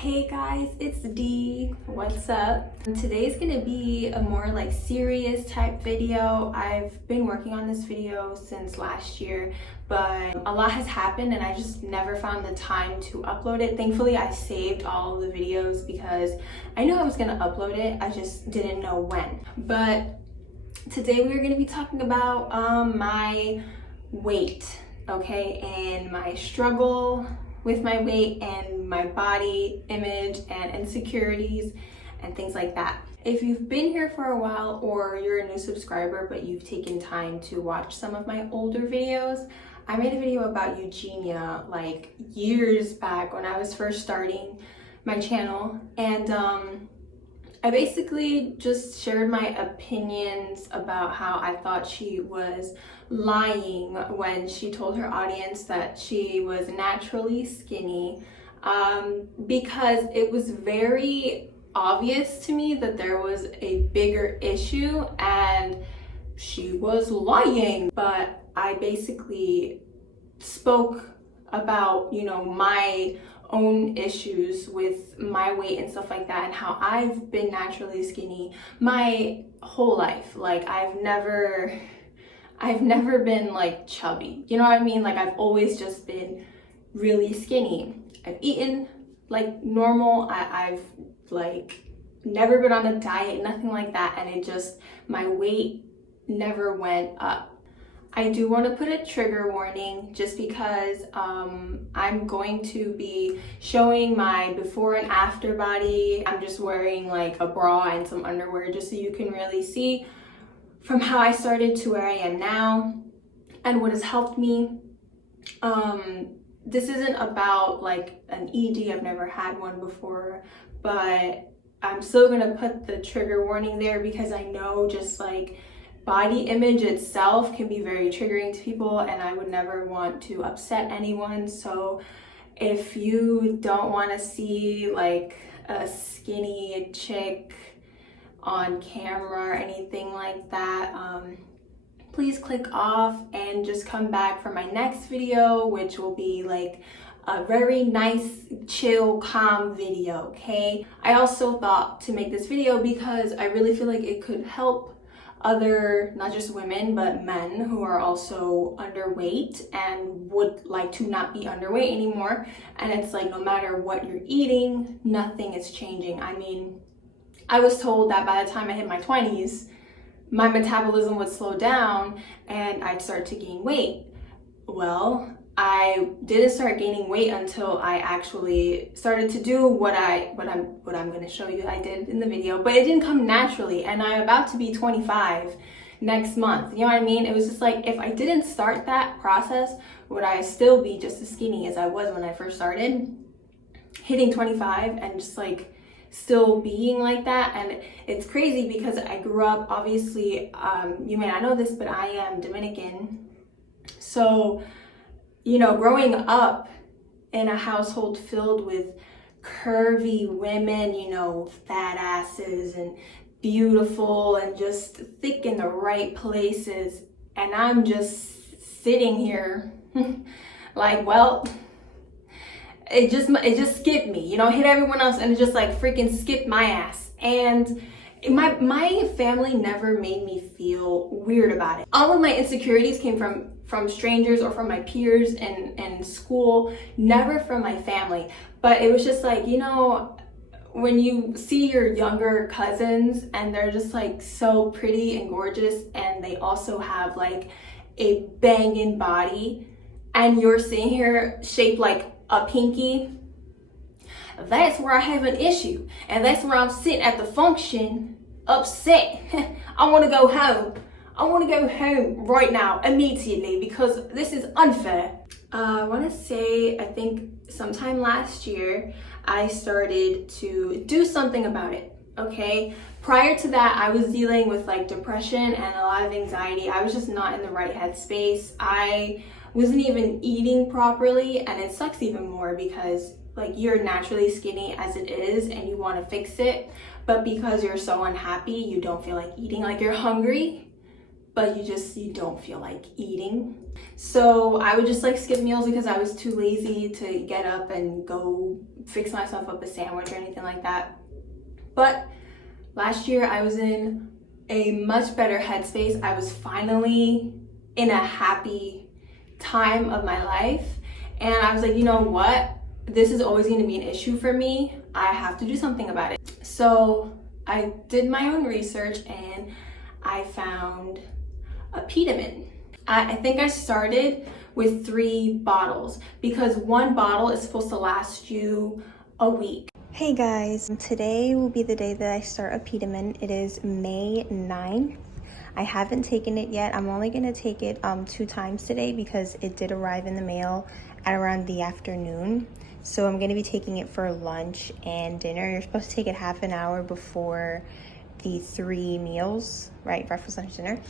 Hey guys, it's D. What's up? Today's gonna be a more like serious type video. I've been working on this video since last year, but a lot has happened and I just never found the time to upload it. Thankfully, I saved all of the videos because I knew I was gonna upload it. I just didn't know when. But today we are gonna be talking about my weight, okay, and my struggle with my weight and my body image and insecurities and things like that. If you've been here for a while or you're a new subscriber but you've taken time to watch some of my older videos, I made a video about Eugenia like years back when I was first starting my channel, and I basically just shared my opinions about how I thought she was lying when she told her audience that she was naturally skinny, because it was very obvious to me that there was a bigger issue and she was lying. But I basically spoke about, my own issues with my weight and stuff like that, and how I've been naturally skinny my whole life. Like I've never been like chubby, you know what I mean? Like I've always just been really skinny. I've eaten like normal. I've like never been on a diet, nothing like that, and it just, my weight never went up. I do want to put a trigger warning just because I'm going to be showing my before and after body. I'm just wearing like a bra and some underwear just so you can really see from how I started to where I am now and what has helped me. This isn't about like an ED, I've never had one before, but I'm still gonna put the trigger warning there because I know just like body image itself can be very triggering to people and I would never want to upset anyone. So if you don't want to see like a skinny chick on camera or anything like that, please click off and just come back for my next video, which will be like a very nice, chill, calm video, okay? I also thought to make this video because I really feel like it could help other, not just women, but men who are also underweight and would like to not be underweight anymore. And it's like, no matter what you're eating, nothing is changing. I mean, I was told that by the time I hit my 20s, my metabolism would slow down and I'd start to gain weight. Well, I didn't start gaining weight until I actually started to do what I'm going to show you I did in the video, but it didn't come naturally, and I'm about to be 25 next month. You know what I mean? It was just like, if I didn't start that process, would I still be just as skinny as I was when I first started hitting 25 and just like still being like that? And it's crazy because I grew up, obviously, you may not know this, but I am Dominican. So growing up in a household filled with curvy women, fat asses and beautiful and just thick in the right places, and I'm just sitting here like, well, it just skipped me, hit everyone else and it just like freaking skipped my ass. And my family never made me feel weird about it. All of my insecurities came from strangers or from my peers in school, never from my family. But it was just like, when you see your younger cousins and they're just like so pretty and gorgeous and they also have like a banging body and you're sitting here shaped like a pinky, that's where I have an issue. And that's where I'm sitting at the function upset. I want to go home. I want to go home right now, immediately, because this is unfair. I want to say, I think sometime last year, I started to do something about it, okay? Prior to that, I was dealing with like depression and a lot of anxiety. I was just not in the right headspace. I wasn't even eating properly, and it sucks even more because like you're naturally skinny as it is and you want to fix it, but because you're so unhappy, you don't feel like eating. Like you're hungry, but you don't feel like eating. So I would just like skip meals because I was too lazy to get up and go fix myself up a sandwich or anything like that. But last year I was in a much better headspace. I was finally in a happy time of my life, and I was like, you know what? This is always going to be an issue for me. I have to do something about it. So I did my own research and I found Apetamin. I think I started with 3 bottles because 1 bottle is supposed to last you a week. Hey guys, today will be the day that I start Apetamin. It is May 9th. I haven't taken it yet. I'm only going to take it 2 times today because it did arrive in the mail at around the afternoon. So I'm going to be taking it for lunch and dinner. You're supposed to take it half an hour before the 3 meals, right? Breakfast, lunch, dinner.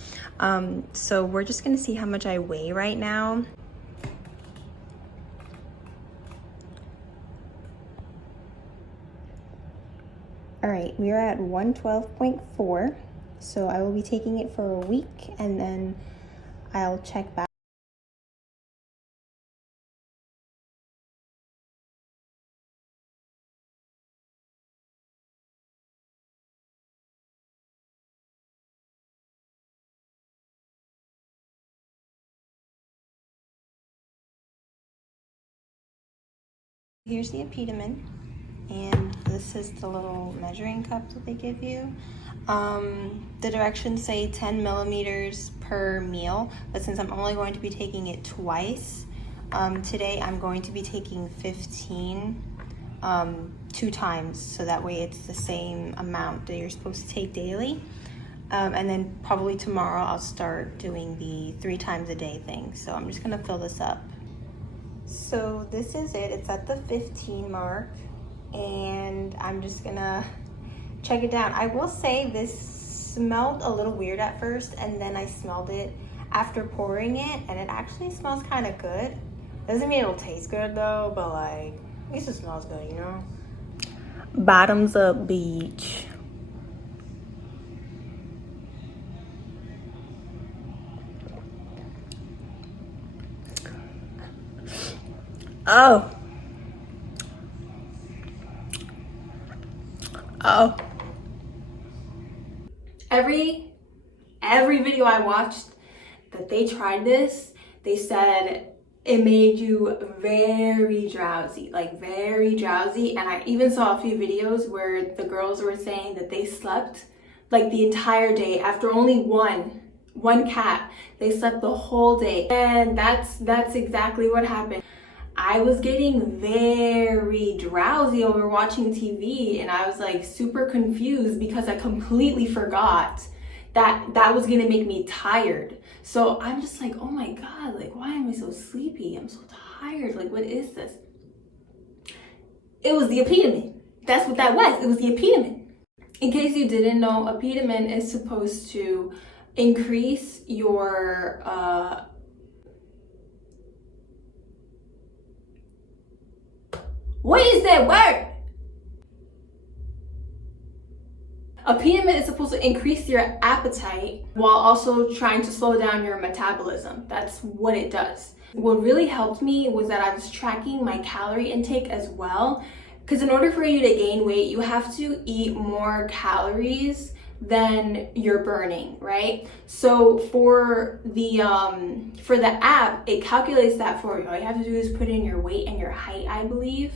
So we're just going to see how much I weigh right now. All right, we are at 112.4. So I will be taking it for a week and then I'll check back. Here's the Apetamin, and this is the little measuring cup that they give you. The directions say 10 millimeters per meal, but since I'm only going to be taking it twice, today I'm going to be taking 15 2 times, so that way it's the same amount that you're supposed to take daily. And then probably tomorrow I'll start doing the 3 times a day thing. So I'm just gonna fill this up. So this is it. It's at the 15 mark, and I'm just gonna check it down. I will say this smelled a little weird at first, and then I smelled it after pouring it, and it actually smells kind of good. Doesn't mean it'll taste good though, but like at least it smells good, you know? Bottoms up, beach. Oh. Every video I watched that they tried this, they said it made you very drowsy, like very drowsy. And I even saw a few videos where the girls were saying that they slept like the entire day after only one cat. They slept the whole day, and that's exactly what happened. I was getting very drowsy over watching TV, and I was like super confused because I completely forgot that was gonna make me tired. So I'm just like, oh my God, like why am I so sleepy? I'm so tired, like what is this? It was the Apetamin. That's what that was. It was the Apetamin. In case you didn't know, Apetamin is supposed to increase your what is that word? Apetamin is supposed to increase your appetite while also trying to slow down your metabolism. That's what it does. What really helped me was that I was tracking my calorie intake as well. Because in order for you to gain weight, you have to eat more calories than you're burning, right? So for the app, it calculates that for you. All you have to do is put in your weight and your height, I believe,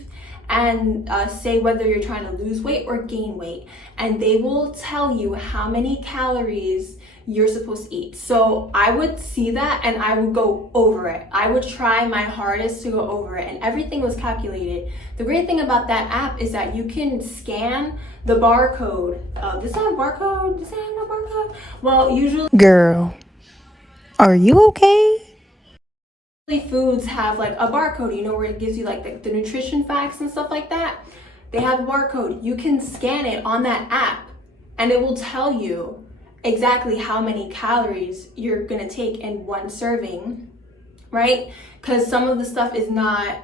and say whether you're trying to lose weight or gain weight, and they will tell you how many calories you're supposed to eat. So I would see that and I would go over it. I would try my hardest to go over it, and everything was calculated. The great thing about that app is that you can scan the barcode. Does it have a barcode? Does it have no barcode? Well, usually, girl, are you okay? foods have like a barcode, you know, where it gives you like the nutrition facts and stuff like that. They have a barcode. You can scan it on that app and it will tell you exactly how many calories you're gonna take in one serving, right? Because some of the stuff is not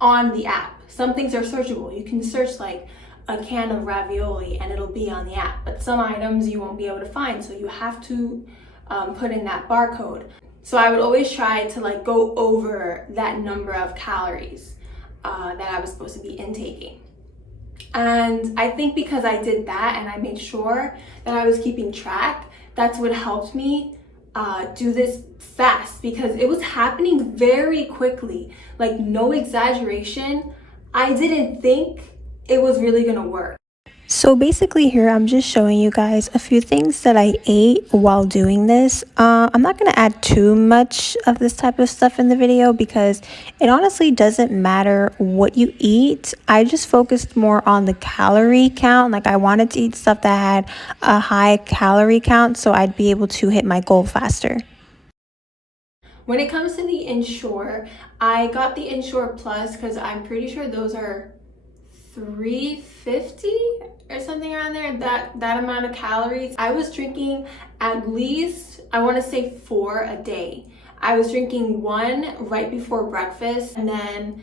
on the app. Some things are searchable. You can search like a can of ravioli and it'll be on the app, but some items you won't be able to find, so you have to put in that barcode. So I would always try to like go over that number of calories. that I was supposed to be intaking. And I think because I did that and I made sure that I was keeping track, that's what helped me do this fast, because it was happening very quickly. Like, no exaggeration, I didn't think it was really gonna work. So basically here I'm just showing you guys a few things that I ate while doing this. I'm not going to add too much of this type of stuff in the video because it honestly doesn't matter what you eat. I just focused more on the calorie count. Like, I wanted to eat stuff that had a high calorie count so I'd be able to hit my goal faster. When it comes to the Ensure, I got the Ensure Plus because I'm pretty sure those are $3.50 or something around there, that amount of calories. I was drinking at least, I want to say 4 a day. I was drinking 1 right before breakfast, and then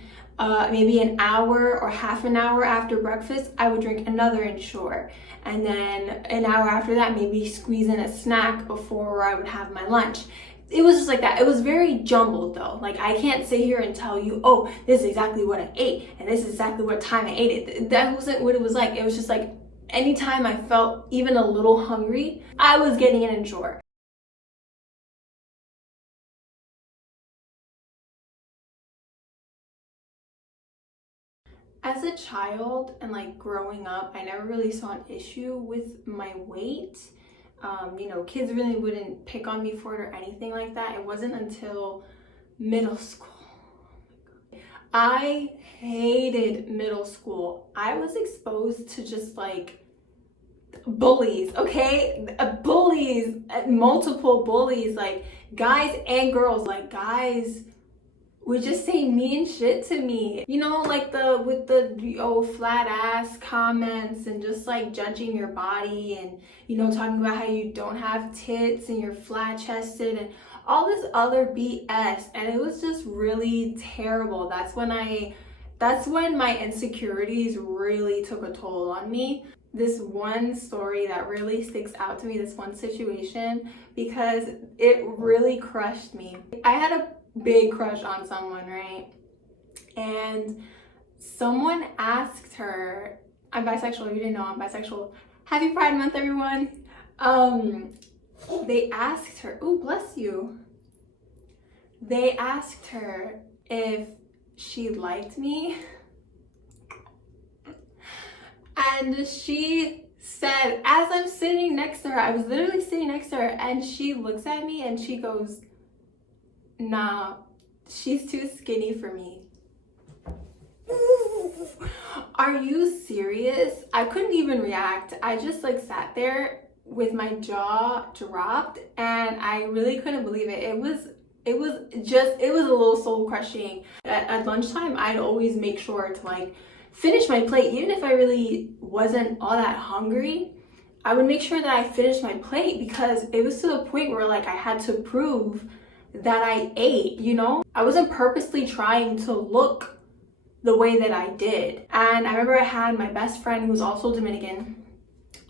maybe an hour or half an hour after breakfast I would drink another Ensure, and then an hour after that maybe squeeze in a snack before I would have my lunch. It was just like that. It was very jumbled though. Like, I can't sit here and tell you, oh, this is exactly what I ate and this is exactly what time I ate it. That wasn't what it was like. It was just like anytime I felt even a little hungry, I was getting an Ensure. As a child and like growing up, I never really saw an issue with my weight. You know, kids really wouldn't pick on me for it or anything like that. It wasn't until middle school. I hated middle school. I was exposed to just like bullies, okay? Bullies, multiple bullies, like guys and girls. Like, guys would just say mean shit to me, you know, like with the flat ass comments and just like judging your body and, you know, talking about how you don't have tits and you're flat chested and all this other BS. And it was just really terrible. That's when my insecurities really took a toll on me. This one story that really sticks out to me, this one situation, because it really crushed me. I had a big crush on someone, right? And someone asked her, I'm bisexual, if you didn't know I'm bisexual. Happy Pride Month, everyone. They asked her, oh, bless you. They asked her if she liked me. And she said, as I'm sitting next to her, I was literally sitting next to her, and she looks at me and she goes, nah, she's too skinny for me. Ooh, are you serious? I couldn't even react. I just like sat there with my jaw dropped, and I really couldn't believe it. It was a little soul crushing. At lunchtime, I'd always make sure to like finish my plate, even if I really wasn't all that hungry. I would make sure that I finished my plate, because it was to the point where like I had to prove that I ate, you know? I wasn't purposely trying to look the way that I did. And I remember I had my best friend who was also Dominican,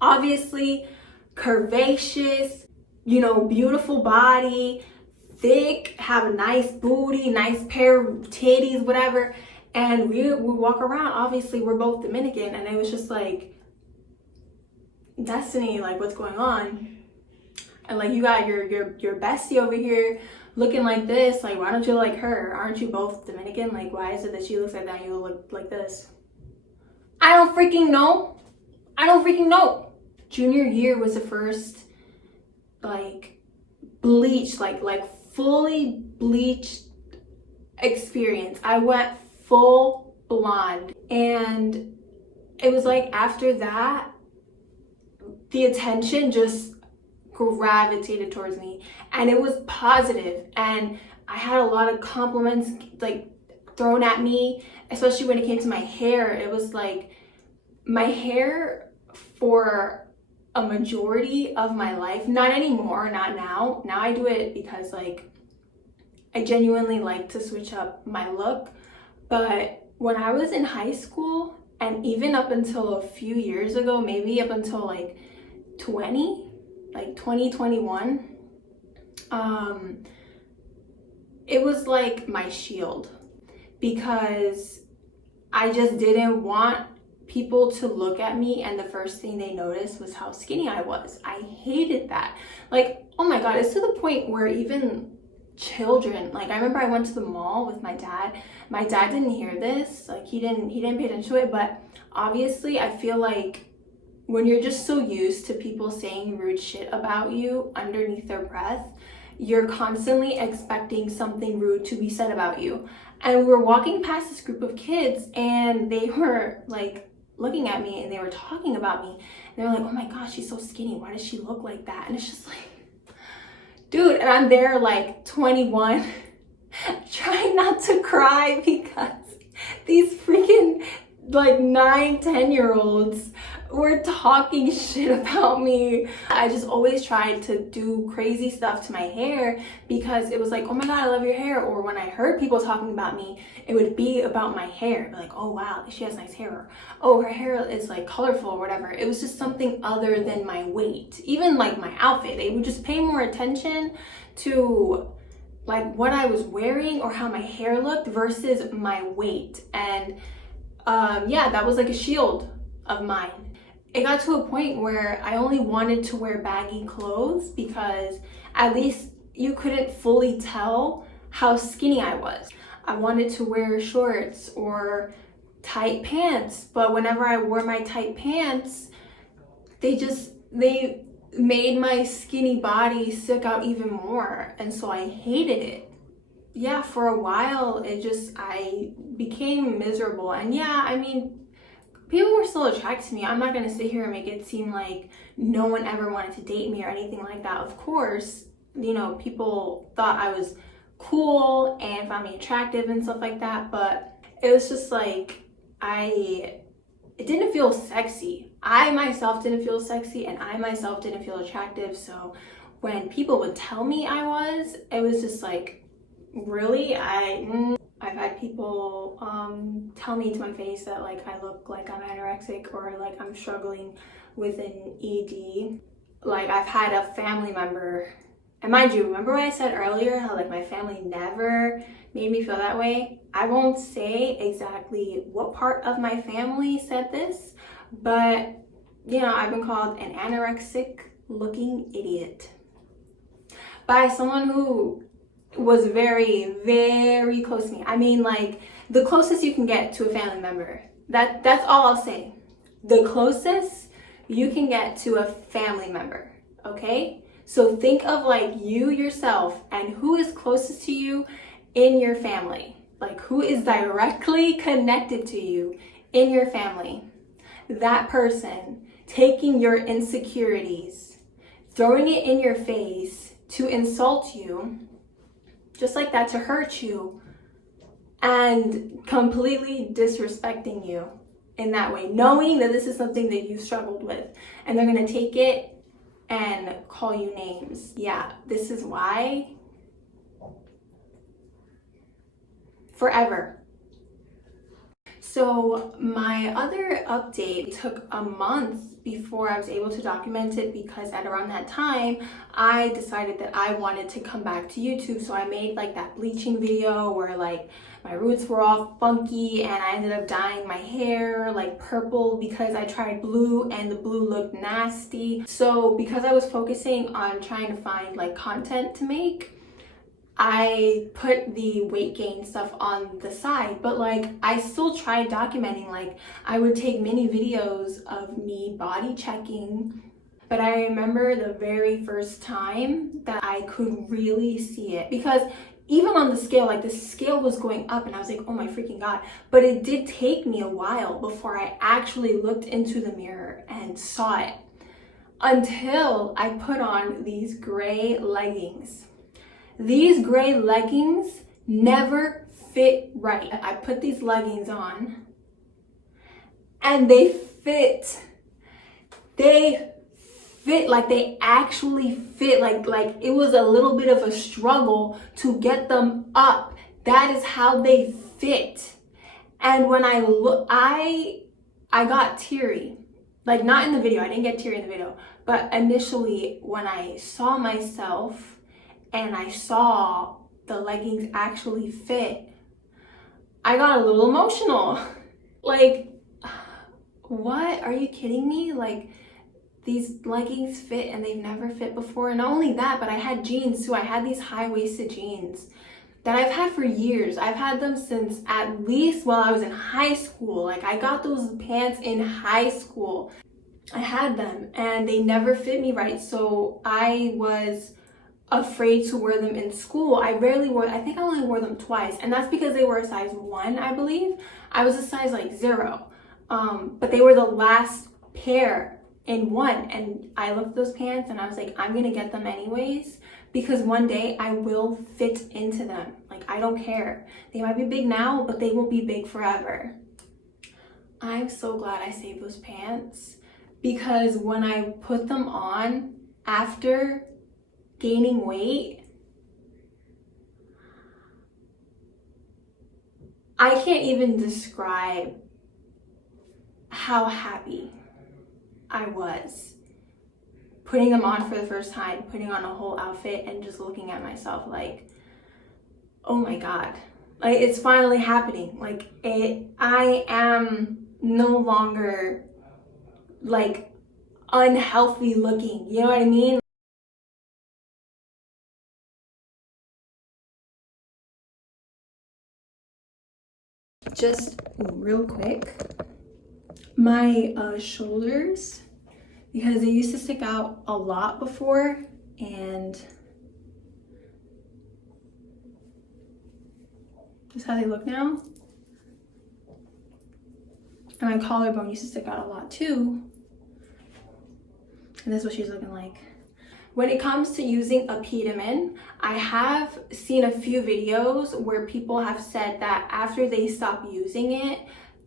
obviously curvaceous, you know, beautiful body, thick, have a nice booty, nice pair of titties, whatever. And we would walk around, obviously we're both Dominican, and it was just like, Destiny, like, what's going on? And like, you got your bestie over here looking like this, like, why don't you like her? Aren't you both Dominican? Like, why is it that she looks like that and you look like this? I don't freaking know. Junior year was the first like bleached, like fully bleached experience. I went full blonde, and it was like after that the attention just gravitated towards me, and it was positive, and I had a lot of compliments like thrown at me, especially when it came to my hair. It was like my hair for a majority of my life, not anymore, not now. Now I do it because like I genuinely like to switch up my look. But when I was in high school, and even up until a few years ago, maybe up until like 2021, it was like my shield, because I just didn't want people to look at me and the first thing they noticed was how skinny I was. I hated that. Like, oh my God, it's to the point where even children, like I remember I went to the mall with my dad. My dad didn't hear this, like he didn't pay attention to it, but obviously I feel like when you're just so used to people saying rude shit about you underneath their breath, you're constantly expecting something rude to be said about you. And we were walking past this group of kids and they were like looking at me and they were talking about me. And they were like, oh my gosh, she's so skinny. Why does she look like that? And it's just like, dude, and I'm there like 21 trying not to cry because these freaking like 9-10-year-olds were talking shit about me. I just always tried to do crazy stuff to my hair because it was like, oh my God, I love your hair. Or when I heard people talking about me, it would be about my hair. Like, oh wow, she has nice hair. Or, oh, her hair is like colorful or whatever. It was just something other than my weight. Even like my outfit, they would just pay more attention to like what I was wearing or how my hair looked versus my weight. And yeah, that was like a shield of mine. It got to a point where I only wanted to wear baggy clothes because at least you couldn't fully tell how skinny I was. I wanted to wear shorts or tight pants, but whenever I wore my tight pants, they made my skinny body stick out even more, and so I hated it. Yeah, for a while I became miserable. And yeah, I mean, people were still attracted to me. I'm not gonna sit here and make it seem like no one ever wanted to date me or anything like that. Of course, you know, people thought I was cool and found me attractive and stuff like that, but it was just like, it didn't feel sexy. I myself didn't feel sexy and I myself didn't feel attractive. So when people would tell me I was, it was just like, really? I've had people tell me to my face that like I look like I'm anorexic or like I'm struggling with an ED. Like I've had a family member, and mind you, remember what I said earlier how like my family never made me feel that way? I won't say exactly what part of my family said this, but you know, I've been called an anorexic looking idiot by someone who was very, very close to me. I mean, like the closest you can get to a family member. That's all I'll say. The closest you can get to a family member, okay? So think of like you yourself and who is closest to you in your family. Like who is directly connected to you in your family. That person taking your insecurities, throwing it in your face to insult you, just like that, to hurt you, and completely disrespecting you in that way, knowing that this is something that you struggled with, and they're gonna take it and call you names. Yeah, this is why forever. So my other update took a month before I was able to document it because at around that time, I decided that I wanted to come back to YouTube. So I made like that bleaching video where like my roots were all funky and I ended up dyeing my hair like purple because I tried blue and the blue looked nasty. So because I was focusing on trying to find like content to make, I put the weight gain stuff on the side, but like I still tried documenting. Like I would take mini videos of me body checking, but I remember the very first time that I could really see it, because even on the scale, like the scale was going up and I was like, oh my freaking God. But it did take me a while before I actually looked into the mirror and saw it, until I put on these gray leggings. These gray leggings never fit right. I put these leggings on and they fit like they actually fit. Like it was a little bit of a struggle to get them up. That is how they fit. And when I look, I got teary. Like not in the video, I didn't get teary in the video, but initially when I saw myself and I saw the leggings actually fit, I got a little emotional. Like, what? Are you kidding me? Like, these leggings fit and they've never fit before. And not only that, but I had jeans too. I had these high-waisted jeans that I've had for years. I've had them since at least while I was in high school. Like, I got those pants in high school. I had them and they never fit me right. So I was afraid to wear them in school. I think I only wore them twice. And that's because they were a size 1, I believe. I was a size like 0. But they were the last pair in 1, and I looked at those pants and I was like, I'm gonna get them anyways because one day I will fit into them. Like, I don't care. They might be big now, but they won't be big forever. I'm so glad I saved those pants because when I put them on after gaining weight, I can't even describe how happy I was putting them on for the first time, putting on a whole outfit and just looking at myself like, oh my God, like it's finally happening. Like I am no longer like unhealthy looking, you know what I mean? Just real quick, my shoulders, because they used to stick out a lot before, and this is how they look now. And my collarbone used to stick out a lot too. And this is what she's looking like. When it comes to using Apetamin, I have seen a few videos where people have said that after they stop using it,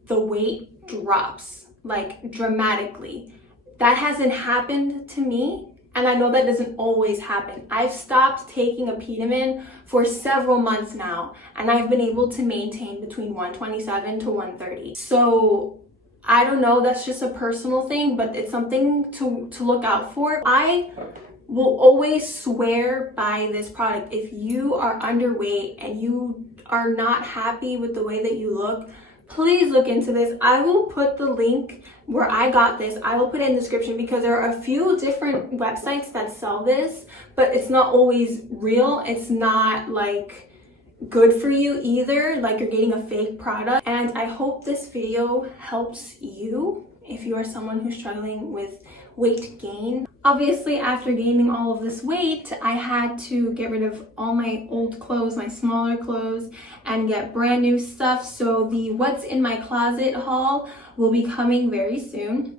the weight drops like dramatically. That hasn't happened to me, and I know that doesn't always happen. I've stopped taking Apetamin for several months now, and I've been able to maintain between 127 to 130. So I don't know, that's just a personal thing, but it's something to look out for. I will always swear by this product. If you are underweight and you are not happy with the way that you look, please look into this. I will put the link where I got this. I will put it in the description because there are a few different websites that sell this, but it's not always real. It's not like good for you either, like you're getting a fake product. And I hope this video helps you if you are someone who's struggling with weight gain. Obviously, after gaining all of this weight, I had to get rid of all my old clothes, my smaller clothes, and get brand new stuff. So the what's in my closet haul will be coming very soon.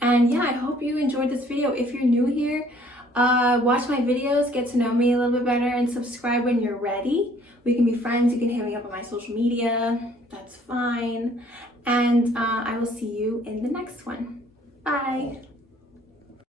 And yeah, I hope you enjoyed this video. If you're new here, watch my videos, get to know me a little bit better, and subscribe when you're ready. We can be friends. You can hit me up on my social media. That's fine. And I will see you in the next one. Bye.